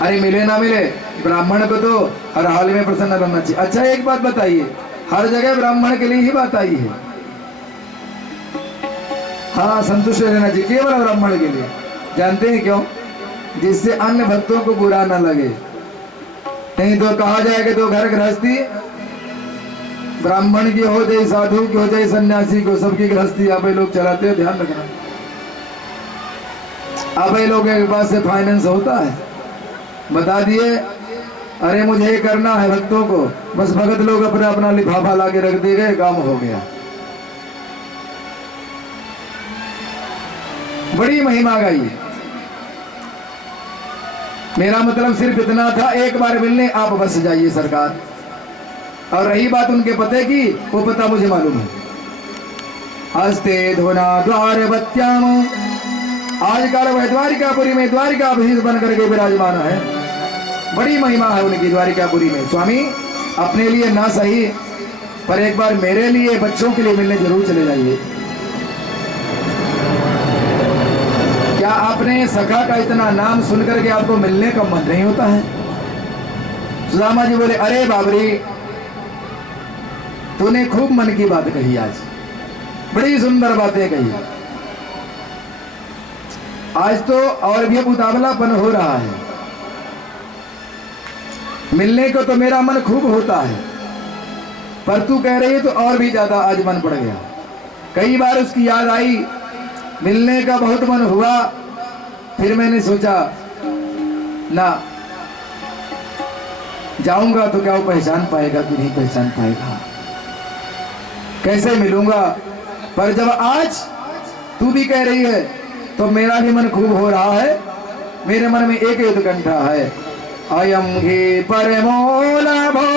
अरे मिले ना मिले, ब्राह्मण को तो हर हाल में प्रसन्न रहना चाहिए। अच्छा एक बात बताइए, हर जगह ब्राह्मण के लिए ही बात आई है? हाँ, संतुष्ट रहना चाहिए केवल ब्राह्मण के लिए। जानते हैं क्यों? जिससे अन्य भक्तों को बुरा ना लगे। नहीं तो कहा जाएगा तो घर गृहस्थी ब्राह्मण की हो जाए, साधु की हो जाए, सन्यासी को, सबकी गृहस्थी आप लोग चलाते हो। ध्यान रखना, आप लोगों के पास से फाइनेंस होता है, बता दिए अरे मुझे ये करना है भक्तों को, बस भगत लोग अपना अपना लिफाफा ला के रख दे गए, काम हो गया। बड़ी महिमा गाई। मेरा मतलब सिर्फ इतना था, एक बार मिलने आप बस जाइए सरकार। और रही बात उनके पते की, वो पता मुझे मालूम है। हस्ते धोना द्वार बत्याम, आजकल वह द्वारिकापुरी में द्वारिकाधीश बन करके विराजमान है। बड़ी महिमा है उनकी द्वारिकापुरी में। स्वामी अपने लिए ना सही, पर एक बार मेरे लिए, बच्चों के लिए मिलने जरूर चले जाइए। क्या आपने सखा का इतना नाम सुनकर के आपको मिलने का मन नहीं होता है? सुदामा जी बोले, अरे बाबरी, तूने खूब मन की बात कही, आज बड़ी सुंदर बातें कही। आज तो और भी उतावलापन हो रहा है, मिलने को तो मेरा मन खूब होता है, पर तू कह रही है तो और भी ज्यादा आज मन पड़ गया। कई बार उसकी याद आई, मिलने का बहुत मन हुआ, फिर मैंने सोचा ना जाऊंगा तो क्या वो पहचान पाएगा कि नहीं पहचान पाएगा, कैसे मिलूंगा। पर जब आज तू भी कह रही है तो मेरा भी मन खूब हो रहा है। मेरे मन में एक ही उत्कंठा है, अयम ही परमो लाभो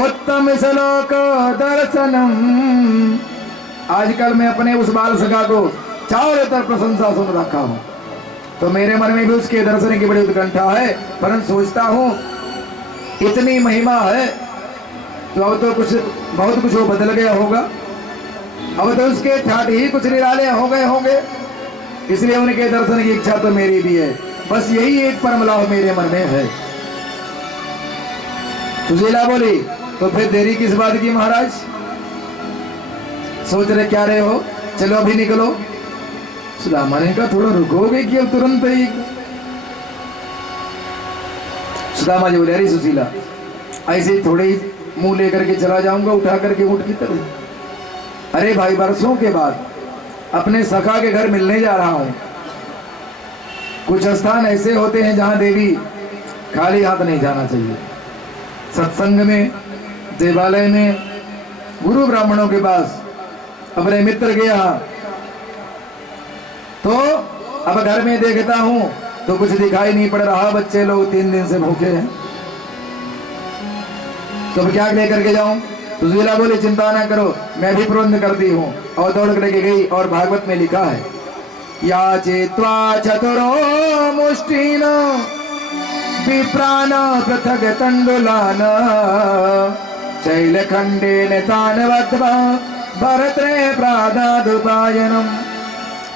उत्तम श्लोक दर्शनम। आजकल मैं अपने उस बाल सखा को चारों तरफ प्रशंसा सुन रखा हूं, तो मेरे मन में भी उसके दर्शन की बड़ी उत्कंठा है। परंतु सोचता हूं इतनी महिमा है तो अब तो कुछ बहुत कुछ वो बदल गया होगा, अब तो उसके ठाट ही कुछ निराले हो गए होंगे, इसलिए उनके दर्शन की इच्छा तो मेरी भी है। बस यही एक परम लाभ मेरे मन में है। सुशीला बोली, तो फिर देरी किस बात की महाराज? सोच रहे क्या रहे हो, चलो अभी निकलो। सुदामा ने कहा, थोड़ा रुकोगे कि अब तुरंत ही? सुदामा जी बोले, अरे सुशीला, ऐसे थोड़े ही मुंह लेकर के चला जाऊंगा उठा करके ऊंट की तरह। अरे भाई, बरसों के बाद अपने सखा के घर मिलने जा रहा हूं। कुछ स्थान ऐसे होते हैं जहां देवी खाली हाथ नहीं जाना चाहिए। सत्संग में, देवालय में, गुरु ब्राह्मणों के पास अपने मित्र के यहाँ, तो अब घर में देखता हूं तो कुछ दिखाई नहीं पड़ रहा। बच्चे लोग 3 दिन से भूखे हैं, तो क्या लेकर के जाऊं? तो सुशीला बोली, चिंता ना करो, मैं भी प्रबंध करती हूँ। और दौड़ करके गई, और भागवत में लिखा है, या चेत्वा चतुरो मुष्टिन विप्राण पृथक तंडुलान शैलखंडेन तान वत्वा भरत्रे प्रादादुपायनम।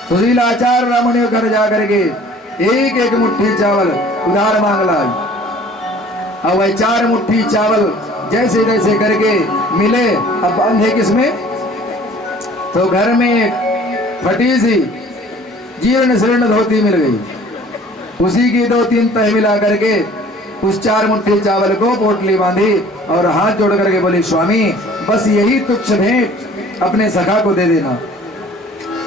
सुशीला 4 ब्राह्मणों घर जाकर के एक एक मुट्ठी चावल उधार मांग लाई। अब वह 4 मुट्ठी चावल जैसे जैसे करके मिले, अब बांधे किसमें? तो घर में फटी सी जीर्ण शीर्ण धोती मिल गई, उसी की 2-3 तह मिला करके उस 4 मुट्ठी चावल को पोटली बांधी और हाथ जोड़ करके बोली, स्वामी बस यही तुच्छ भेंट अपने सखा को दे देना,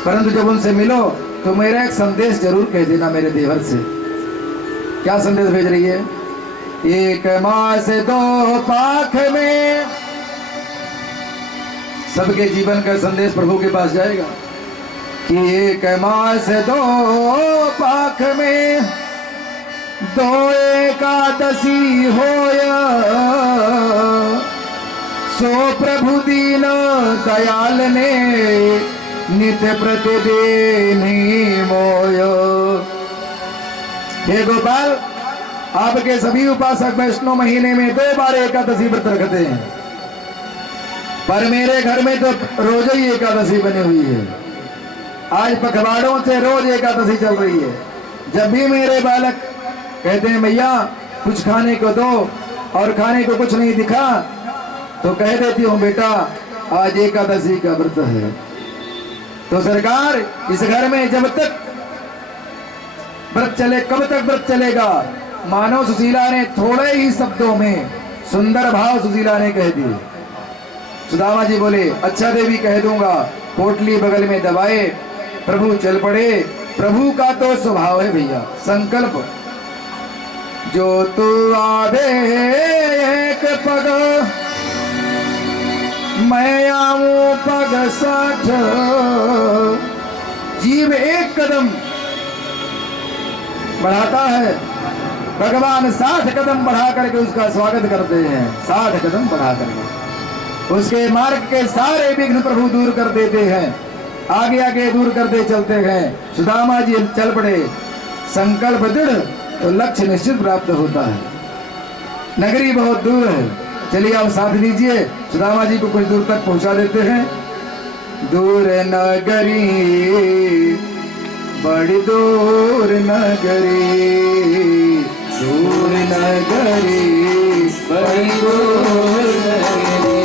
परंतु जब उनसे मिलो तो मेरा एक संदेश जरूर कह देना मेरे देवर से। क्या संदेश भेज रही है? 1 मास 2 पाख में। सबके जीवन का संदेश प्रभु के पास जाएगा कि 1 मास 2 पाख में 2 एकादशी होया, सो प्रभु दीन दयाल ने नित्य प्रतिदिन मोयो। हे गोपाल, आपके सभी उपासक वैष्णव महीने में 2 बार एकादशी व्रत रखते हैं, पर मेरे घर में तो रोज ही एकादशी बनी हुई है। आज पखवाड़ों से रोज एकादशी चल रही है। जब भी मेरे बालक कहते हैं भैया कुछ खाने को दो, और खाने को कुछ नहीं दिखा तो कह देती हूँ बेटा आज एकादशी का व्रत है। तो सरकार इस घर में जब तक व्रत चले, कब तक व्रत चलेगा? मानो सुशीला ने थोड़े ही शब्दों में सुंदर भाव सुशीला ने कह दिए। सुदामा जी बोले अच्छा देवी कह दूंगा। पोटली बगल में दबाए, प्रभु चल पड़े। प्रभु का तो स्वभाव है भैया संकल्प। जो तू आवे एक पग, मैं आऊं पग 60। जीव एक कदम बढ़ाता है, भगवान 60 कदम बढ़ा करके उसका स्वागत करते हैं। 60 कदम बढ़ा करके उसके मार्ग के सारे विघ्न प्रभु दूर कर देते हैं, आगे आगे दूर करते चलते हैं। सुदामा जी चल पड़े। संकल्प दृढ़ तो लक्ष्य निश्चित प्राप्त होता है। नगरी बहुत दूर है, चलिए आप साथ लीजिए, सुदामा जी को कुछ दूर तक पहुंचा देते हैं। दूर नगरी बड़ी दूर नगरी, दूर नगरी बड़ी दूर नगरी,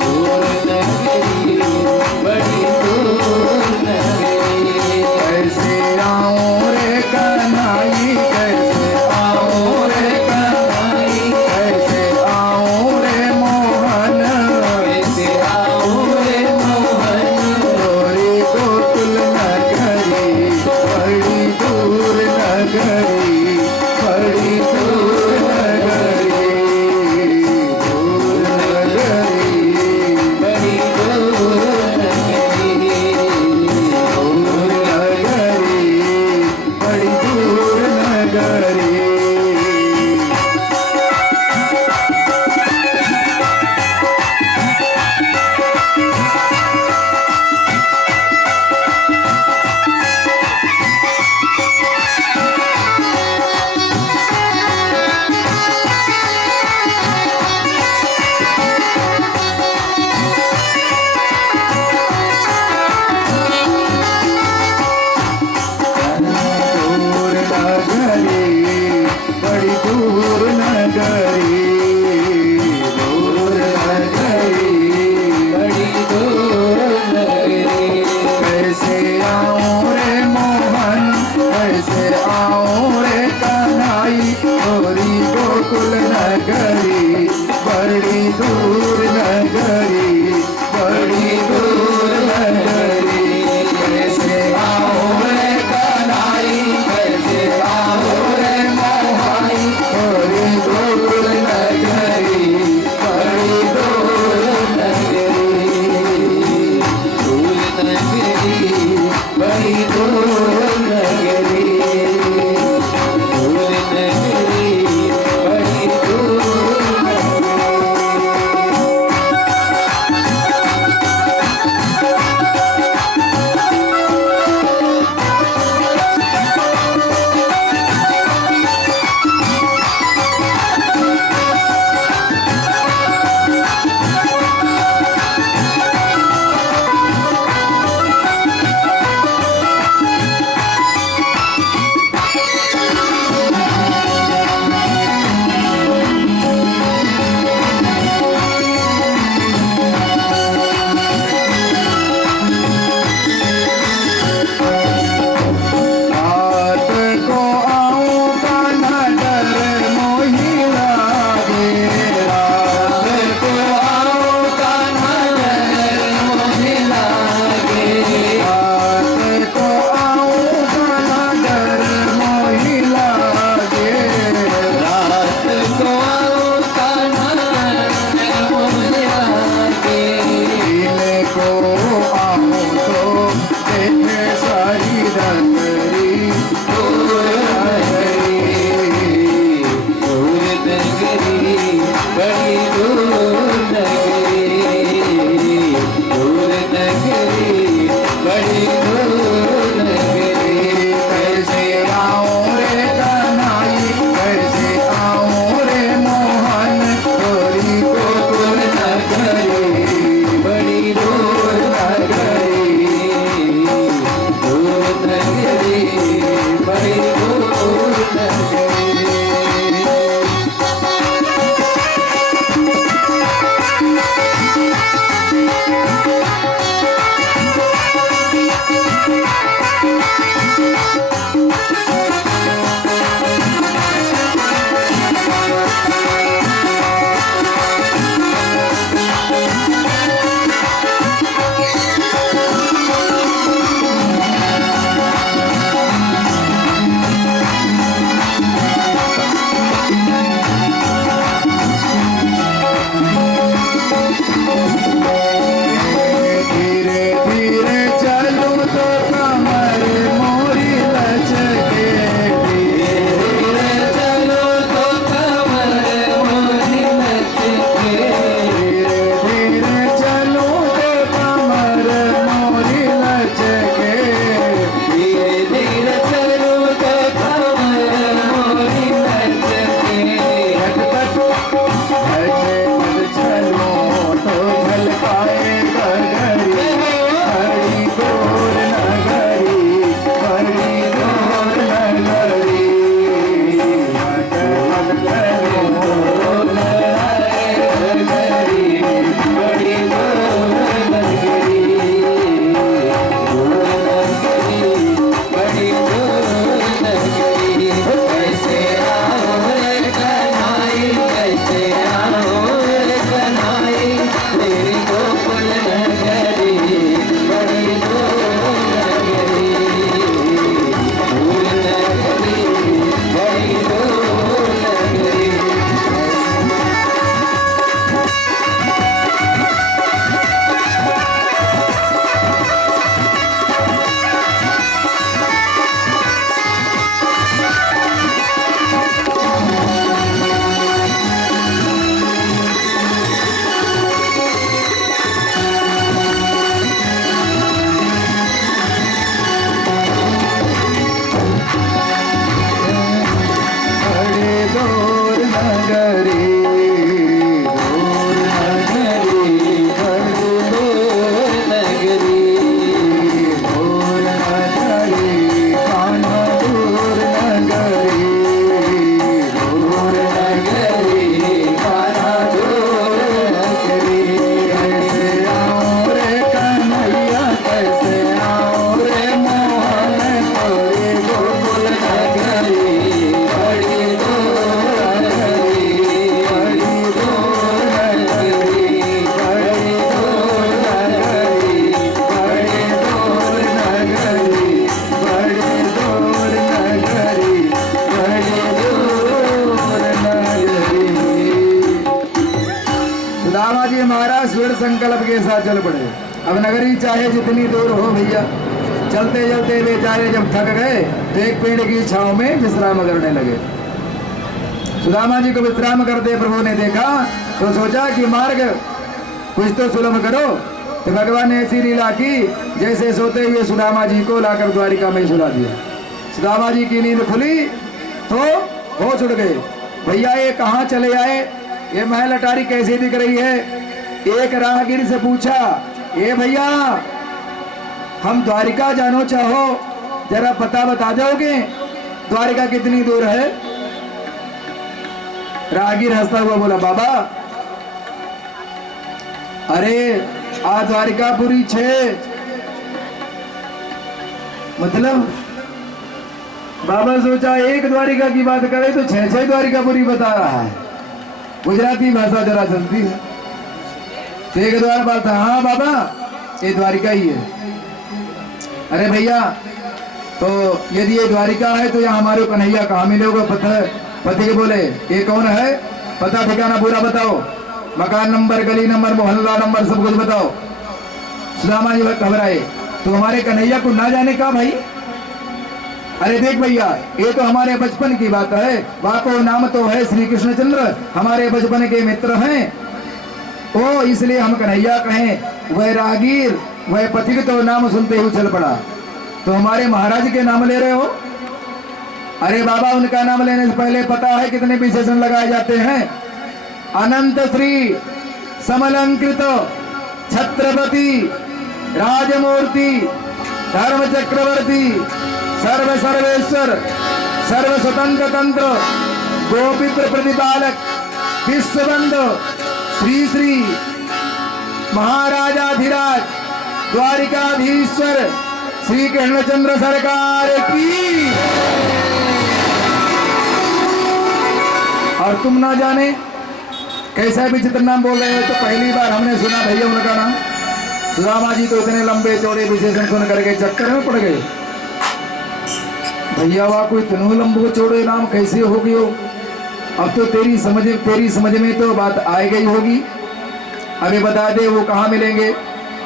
दूर नगरी बड़ी दूर नगरी। कैसे आऊं रे कन्हई, कैसे आऊं रे कन्हई, कैसे आऊं रे मोहन, कैसे आऊं रे मोहन। गोरी गोकुल नगरी बड़ी दूर नगरी, बड़ी दूर नगरी, दूर नगरी बड़ी दूर नगरी, दूर नगरी बड़ी दूर नगरी। दूर नगरी बड़ी दूर नगरी, दूर नगरी बड़ी दूर नगरी। कैसे आऊं रे मोहन, कैसे आऊं रे कन्हई, गोरी गोकुल नगरी बड़ी दूर नगरी, बड़ी दूर नगरी। कैसे आऊं रे कन्हई, कैसे आऊं रे मोहन, गोरी गोकुल नगरी बड़ी दूर नगरी, दूर नगरी बड़ी दूर नगरी, दूर नगरी बड़ी दूर दृढ़ संकल्प के साथ चल पड़े। अब नगरी चाहे जितनी दूर हो भैया, चलते चलते बेचारे जब थक गए तो एक पेड़ की छांव में विश्राम करने लगे। सुदामा जी को विश्राम करते प्रभु ने देखा तो सोचा कि मार्ग कुछ तो सुलभ करो। तो भगवान ने ऐसी लीला की जैसे सोते हुए सुदामा जी को लाकर द्वारिका में सुला दिया। सुदामा जी की नींद खुली तो होश उड़ गए। भैया ये कहाँ चले आए, ये महल अटारी कैसी दिख रही है। एक राहगीर से पूछा, ये भैया हम द्वारिका जानो चाहो, जरा पता बता जाओगे द्वारिका कितनी दूर है। राहगीर हंसता हुआ बोला, बाबा अरे आ द्वारिकापुरी 6 मतलब बाबा सोचा एक द्वारिका की बात करे तो 6 द्वारिकापुरी बता रहा है। गुजराती भाषा जरा चलती है। तो एक द्वार बात, हाँ बाबा ये द्वारिका ही है। अरे भैया तो यदि ये द्वारिका है तो यहाँ हमारे कन्हैया कहाँ मिलेगा। पति के बोले, ये कौन है, पता ठिकाना पूरा बताओ, मकान नंबर, गली नंबर, मोहल्ला नंबर, सब कुछ बताओ। सुदामा जी घबराए, तो हमारे कन्हैया को ना जाने का भाई। अरे देख भैया ये तो हमारे बचपन की बात है, बाको नाम तो है श्री कृष्णचंद्र, हमारे बचपन के मित्र हैं, ओ इसलिए हम कन्हैया कहें। वह राहगीर वह पथिक तो नाम सुनते ही उछल पड़ा, तो हमारे महाराज के नाम ले रहे हो। अरे बाबा उनका नाम लेने से पहले पता है कितने विशेषण लगाए जाते हैं। अनंत श्री समलंकृत छत्रपति राजमूर्ति धर्म चक्रवर्ती सर्व सर्वेश्वर सर्व स्वतंत्र तंत्र गोपित्र प्रतिपालक विश्वबंधु श्री श्री महाराजाधिराज द्वारिकाधीश्वर श्री कृष्णचंद्र सरकार की। और तुम ना जाने कैसा विचित्र नाम बोल रहे हो। तो पहली बार हमने सुना भैया उनका नाम। सुदामा जी तो इतने लंबे चौड़े विशेषण सुन करके चक्कर में पड़ गए। भैया वाह कोई इतने लंबे चौड़े नाम कैसे हो गए हो। अब तो तेरी समझ में तो बात आ गई होगी। अभी बता दे वो कहाँ मिलेंगे।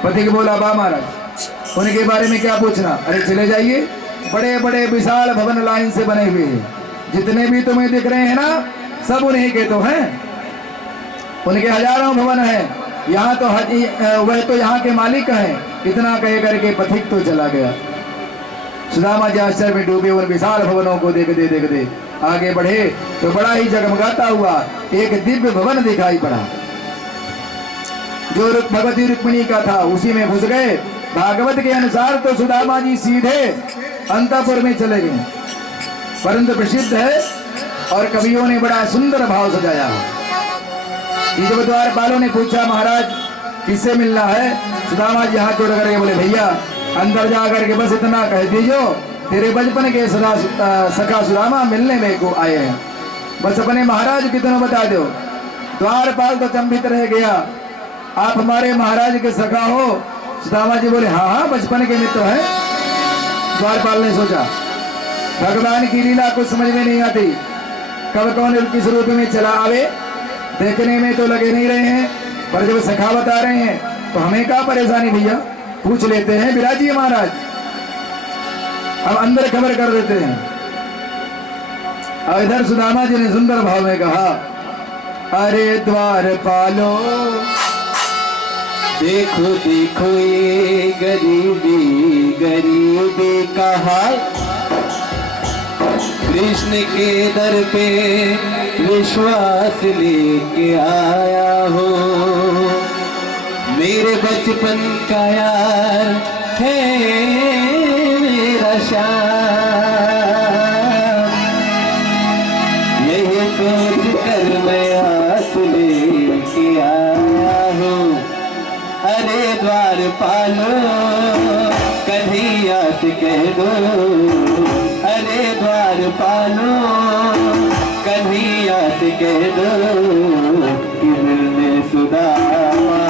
पति के बोला, बा महाराज उनके बारे में क्या पूछना। अरे चले जाइए, बड़े बड़े विशाल भवन लाइन से बने हुए हैं, जितने भी तुम्हें दिख रहे हैं ना सब उन्हीं के तो हैं। उनके हजारों भवन हैं। यहाँ तो वह तो यहाँ के मालिक हैं। इतना कह करके पथिक तो चला गया। सुदामा जी आश्चर्य में डूबे उन विशाल भवनों को देखते आगे बढ़े तो बड़ा ही जगमगाता हुआ एक दिव्य भवन दिखाई पड़ा, जो भगवती रुक्मिणी का था। उसी में घुस गए। भागवत के अनुसार तो सुदामा जी सीधे अंतपुर में चले गए, परंतु प्रसिद्ध है और कवियों ने बड़ा सुंदर भाव सजाया है। जब द्वारपालों ने पूछा, महाराज किससे मिलना है। सुदामा जी हाथ जोड़ करके बोले, भैया अंदर जा करके बस इतना कह दीजो, तेरे बचपन के सखा सुदामा मिलने में को आए हैं। बस अपने महाराज की तरह बता दो। द्वारपाल तो चंभित रह गया, आप हमारे महाराज के सखा हो। सुदामा जी बोले, हाँ हाँ बचपन के मित्र हैं। द्वारपाल ने सोचा भगवान की लीला कुछ समझ में नहीं आती, कब कौन किस रूप में चला आवे। देखने में तो लगे नहीं रहे हैं, पर जब सखा बता रहे हैं तो हमें क्या परेशानी। भैया पूछ लेते हैं, विराजिए महाराज। अब अंदर खबर कर देते हैं। और इधर सुदामा जी ने सुंदर भाव में कहा, अरे द्वारपालो देखो देखो ये गरीबी का हाल, कृष्ण के दर पे विश्वास लेके आया हो। मेरे बचपन का यार है मेरा श्याम, यही सोच कर मैं आस लेके आया हूँ। अरे द्वारपालो कन्हैया से कह दो, अरे द्वारपालो कन्हैया से कह दो कि मिलने सुदामा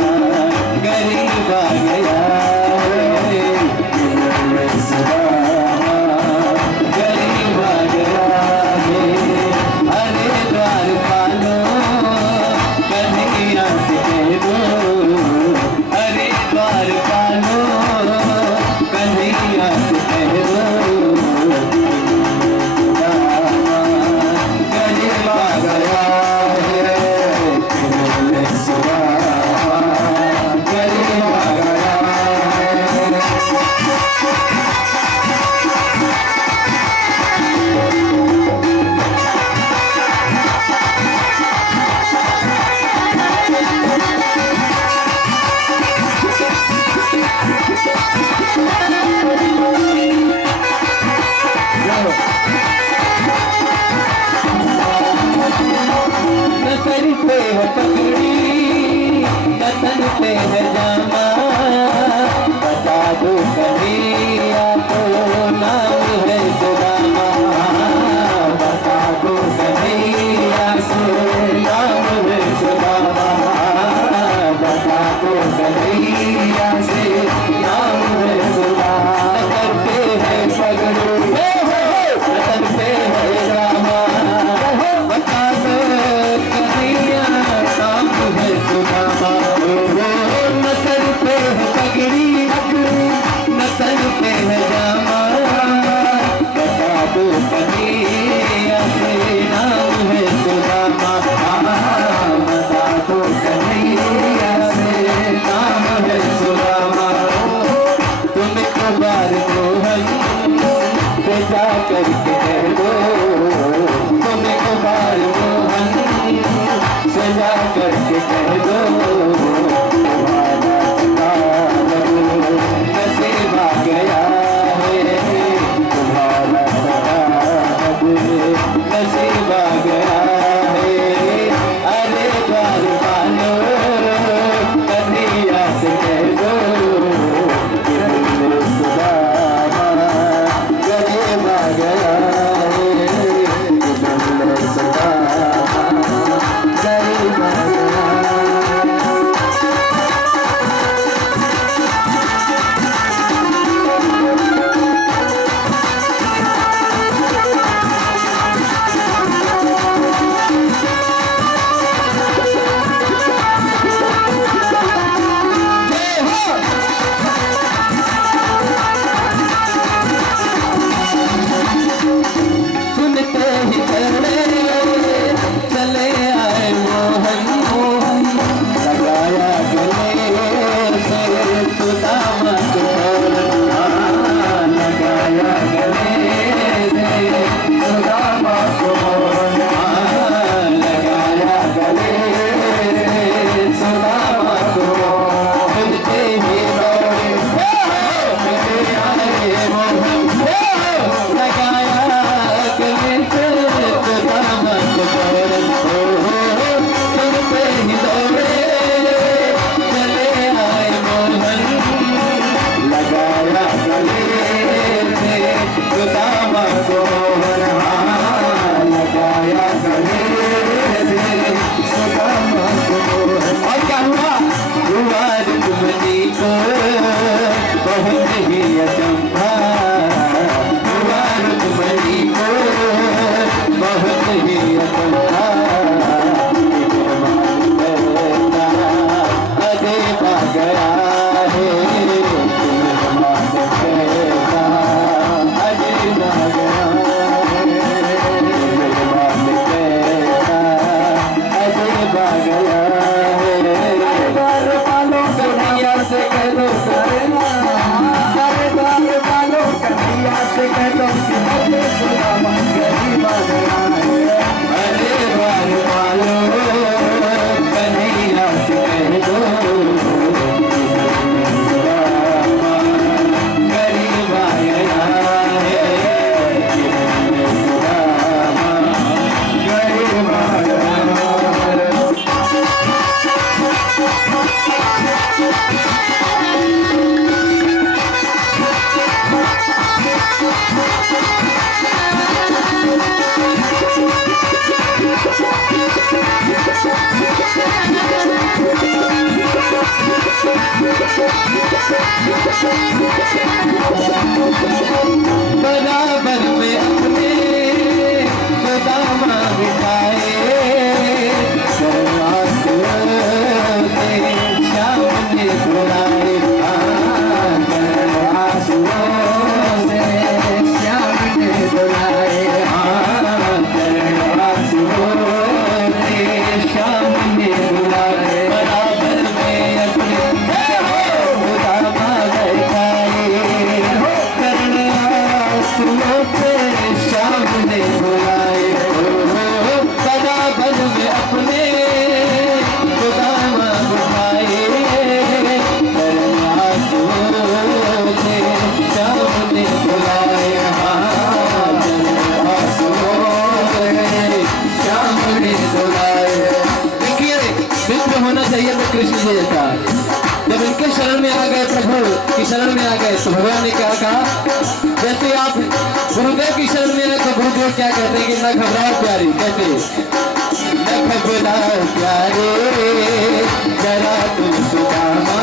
गरीब आ गया है। मिलने सुदामा गरीब आ गया है। अरे द्वारपालो कन्हैया से कह दो पे है पगड़ी न तन पे है जामा, बता दो कन्हैया को नाम है सुदामा, बता दो कन्हैया से नाम है सुदामा, बता दो कन्हैया से नाम है सुदामा। नतर पे है पगड़ी नतर पे है जामा, बता दो कन्हैया नाम है सुदामा। नतर पे है पगड़ी नतर पे है जामा, बता दो कन्हैया से नाम है सुदामा, बता दो कन्हैया से नाम है सुदामा। तुमको बार मोहन से जा करके कह दो, तुमको बार मोहन से जा करके कह दो, नसीब आ गया है तुम्हारा सदाब, नसीब आ गया है। अरे द्वार पालो कन्हैया से कह दो, सुदामा गरीब आ गया है, सुदामा गरीब आ गया। सुनते ही चले आए मोहन, लगाया गले से सुदामा को, लगाया गले से सुदामा को, लगाया गले से सुदामा को। सुनते ही दौड़े चले आए मोहन, लगाया गले से सुदामा को। सुनते ही दौड़े चले आए मोहन, लगाया गले से सुदामा को, लगाया गले से सुदामा को। और क्या हुआ? हुआ रुक्मणी को बहुत ही अचंभा, हुआ रुक्मणी को बहुत ही अचंभा। अजीब आ गया है तुम्हारा कहना, अजीब आ गया है तुम्हारा कहना, अजीब आ गया है। द्वार पालो कन्हैया से कह दो करना, द्वार पालो कन्हैया से कह दो कि मुझे सुदामा गरीब आ गया है। अरे द्वार पालो कन्हैया से कह दो सुदामा गरीब आ गया है, सुदामा गरीब आ गया है। बराबर में अपने सुदामा बिठाए, श्याम ने बुलाए, श्याम ने बुलाए, श्याम ने बुलाए। बराबर में अपने सुदामा बैठाए, करना लीजिए था। जब इनके शरण में आ गए, प्रभु की शरण में आ गए, तो भगवान ने क्या कहा, जैसे आप गुरुदेव की शरण में आए तो गुरुदेव क्या कहते हैं कि न घबराओ प्यारी, कहते न घबराओ प्यारे जरा तुम सुदामा,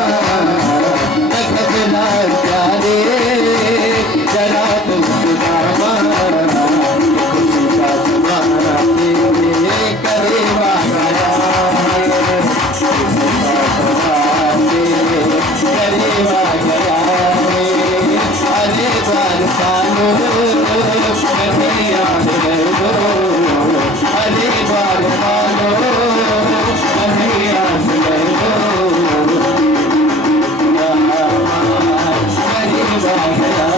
न घबराओ प्यारे जरा तुम सुदामा, खुशी का समाना तेरे करेवा गया, करेवा गया, अरे द्वार पालो कन्हैया दो, अरे द्वार पालो कन्हैया दो, करेवा गया,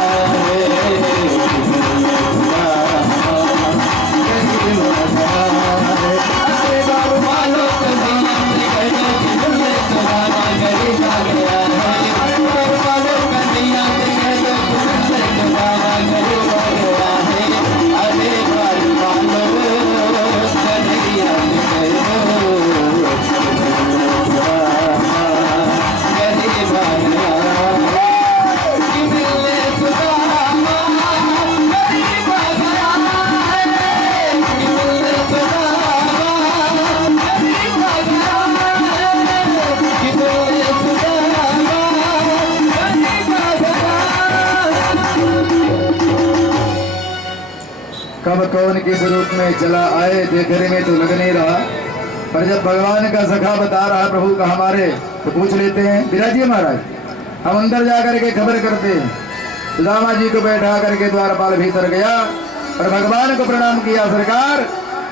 कब कौन किस रूप में चला आए देखने में तो लग नहीं रहा, पर जब भगवान का सखा बता रहा प्रभु का हमारे, तो पूछ लेते हैं विराजिए महाराज। हम अंदर जाकर के खबर करते हैं। सुदामा जी को बैठा करके द्वारपाल भीतर गया और भगवान को प्रणाम किया, सरकार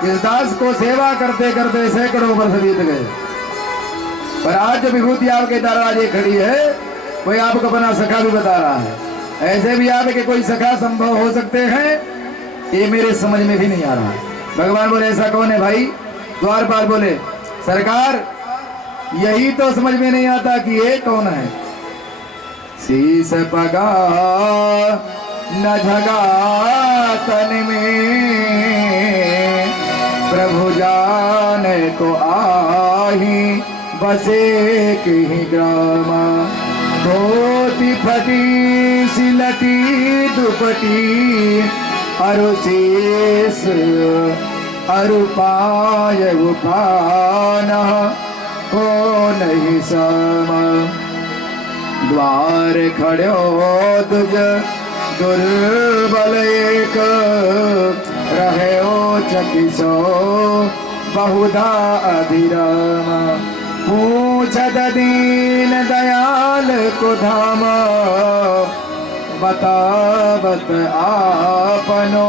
इस दास को सेवा करते करते सैकड़ों वर्ष बीत गए, पर आज जो विभूति आपके दरवाजे खड़ी है कोई आपको अपना सखा भी बता रहा है। ऐसे भी आपके कोई सखा संभव हो सकते हैं, ये मेरे समझ में भी नहीं आ रहा। भगवान बोले ऐसा कौन है भाई? द्वारपाल बोले सरकार यही तो समझ में नहीं आता कि ये कौन है। शीस पगा न झगा तन में, प्रभु जाने को आही बसे कहीं ग्राम, धोती फटी सिलटी दुपटी, अरु शेष अरु पाय उपान हो नहीं सम, द्वार खड़ो दुज दुर्बल एक, रहो चकिसो बहुधा अधिराम, पूछत दीन दयाल को धाम, बतावत आपनो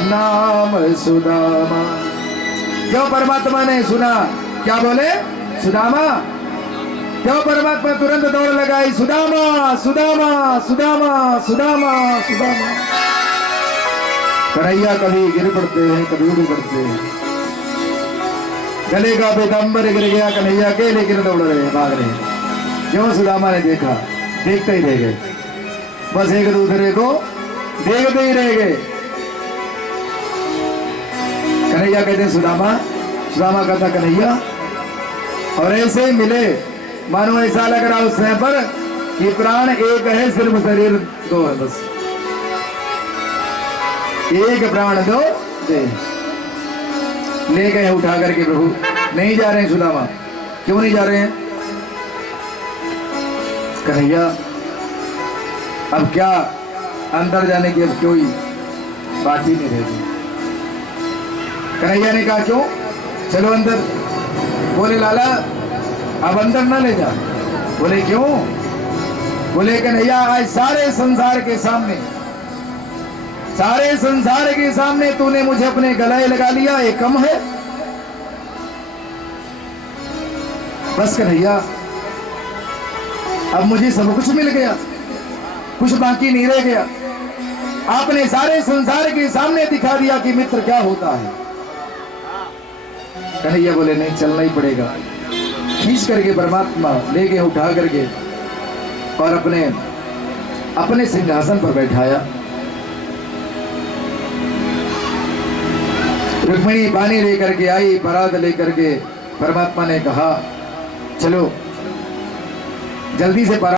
नाम सुदामा। जो परमात्मा ने सुना क्या बोले? सुदामा। क्यों परमात्मा तुरंत दौड़ लगाई, सुदामा सुदामा सुदामा सुदामा सुदामा। कन्हैया कभी गिर पड़ते हैं, कभी उड़ पड़ते हैं। गले का पीताम्बर गिर गया कन्हैया के, लेकिन दौड़ रहे हैं, भाग रहे हैं। क्यों? सुदामा ने देखा, देखते ही रह गए, बस एक दूसरे को देखते ही रह गए। कन्हैया कहते हैं सुदामा, सुदामा कहता कन्हैया, और ऐसे मिले मानो ऐसा लग रहा उस समय पर कि प्राण एक है, सिर्फ शरीर दो है, बस एक प्राण दो दे। ले गए उठा करके प्रभु। नहीं जा रहे हैं सुदामा। क्यों नहीं जा रहे हैं? कन्हैया अब क्या अंदर जाने की अब कोई बात ही नहीं रहेगी। कन्हैया ने कहा क्यों? चलो अंदर। बोले लाला अब अंदर ना ले जा। बोले क्यों? बोले कन्हैया आज सारे संसार के सामने, सारे संसार के सामने तूने मुझे अपने गले लगा लिया, ये कम है? बस कन्हैया अब मुझे सब कुछ मिल गया, कुछ बाकी नहीं रह गया। आपने सारे संसार के सामने दिखा दिया कि मित्र क्या होता है। कन्हैया बोले नहीं, चलना ही पड़ेगा। खींच करके परमात्मा ले गए, उठा करके और अपने सिंहासन पर बैठाया। रुक्मिणी पानी लेकर के आई, परात लेकर के। परमात्मा ने कहा चलो जल्दी से परा